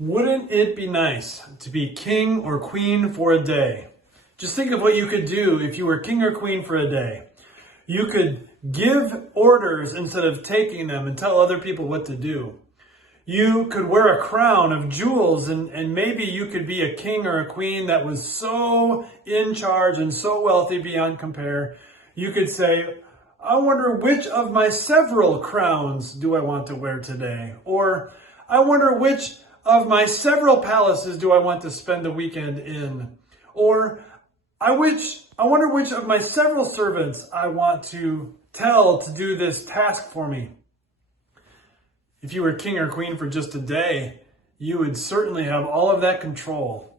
Wouldn't it be nice to be king or queen for a day? Just think of what you could do if you were king or queen for a day. You could give orders instead of taking them and tell other people what to do. You could wear a crown of jewels and maybe you could be a king or a queen that was so in charge and so wealthy beyond compare. You could say, I wonder which of my several crowns do I want to wear today? Or I wonder which of my several palaces do I want to spend the weekend in? Or I wonder which of my several servants I want to tell to do this task for me. If you were king or queen for just a day, you would certainly have all of that control.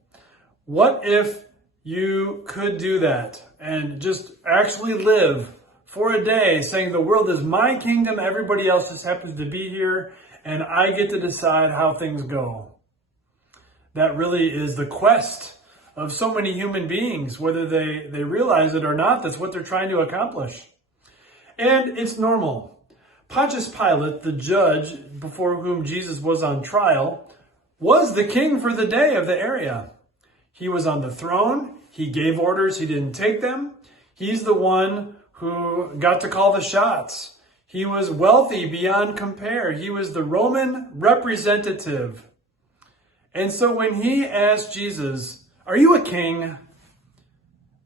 What if you could do that and just actually live for a day saying the world is my kingdom, everybody else just happens to be here, and I get to decide how things go? That really is the quest of so many human beings, whether they realize it or not. That's what they're trying to accomplish. And it's normal. Pontius Pilate, the judge before whom Jesus was on trial, was the king for the day of the area. He was on the throne. He gave orders. He didn't take them. He's the one who got to call the shots. He was wealthy beyond compare. He was the Roman representative. And so when he asked Jesus, "Are you a king?"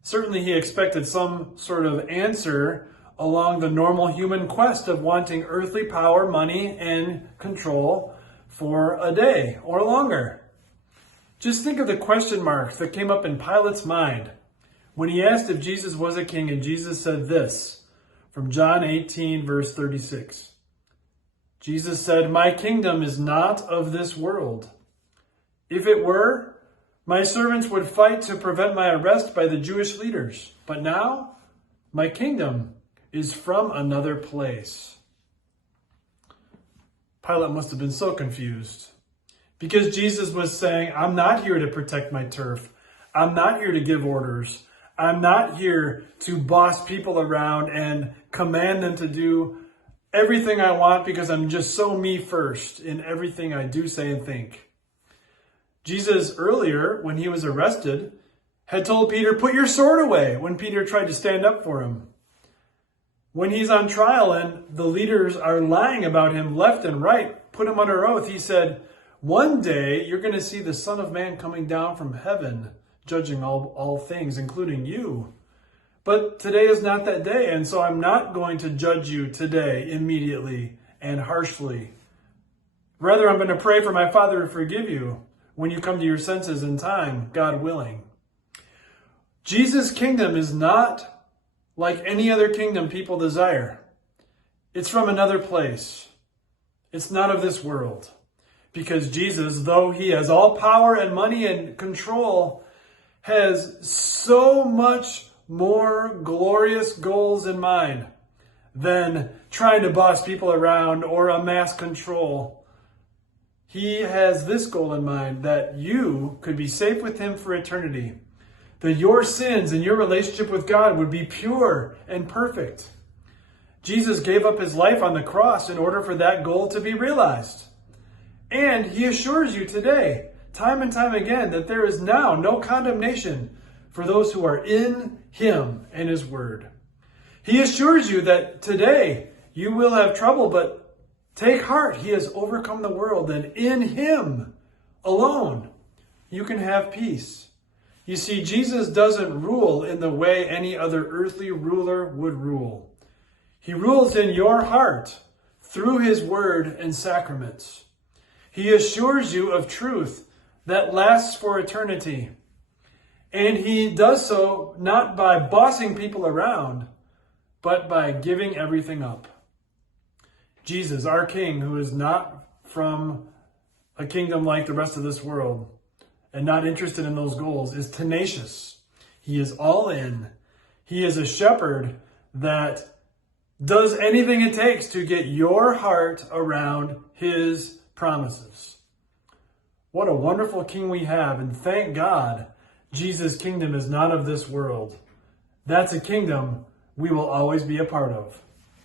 certainly he expected some sort of answer along the normal human quest of wanting earthly power, money, and control for a day or longer. Just think of the question marks that came up in Pilate's mind when he asked if Jesus was a king, and Jesus said this from John 18, verse 36. Jesus said, "My kingdom is not of this world. If it were, my servants would fight to prevent my arrest by the Jewish leaders. But now, my kingdom is from another place." Pilate must have been so confused because Jesus was saying, I'm not here to protect my turf. I'm not here to give orders. I'm not here to boss people around and command them to do everything I want because I'm just so me first in everything I do, say, and think. Jesus earlier, when he was arrested, had told Peter, "Put your sword away," when Peter tried to stand up for him. When he's on trial and the leaders are lying about him left and right, put him under oath, he said, "One day you're going to see the Son of Man coming down from heaven, judging all things, including you. But today is not that day, and so I'm not going to judge you today immediately and harshly. Rather, I'm going to pray for my Father to forgive you when you come to your senses in time, God willing." Jesus' kingdom is not like any other kingdom people desire. It's from another place. It's not of this world. Because Jesus, though he has all power and money and control, has so much more glorious goals in mind than trying to boss people around or amass control. He has this goal in mind, that you could be safe with him for eternity, that your sins and your relationship with God would be pure and perfect. Jesus gave up his life on the cross in order for that goal to be realized. And he assures you today, time and time again, that there is now no condemnation for those who are in him and his word. He assures you that today you will have trouble, but take heart, he has overcome the world, and in him alone you can have peace. You see, Jesus doesn't rule in the way any other earthly ruler would rule. He rules in your heart through his word and sacraments. He assures you of truth that lasts for eternity. And he does so not by bossing people around, but by giving everything up. Jesus, our King, who is not from a kingdom like the rest of this world and not interested in those goals, is tenacious. He is all in. He is a shepherd that does anything it takes to get your heart around his promises. What a wonderful King we have, and thank God Jesus' kingdom is not of this world. That's a kingdom we will always be a part of.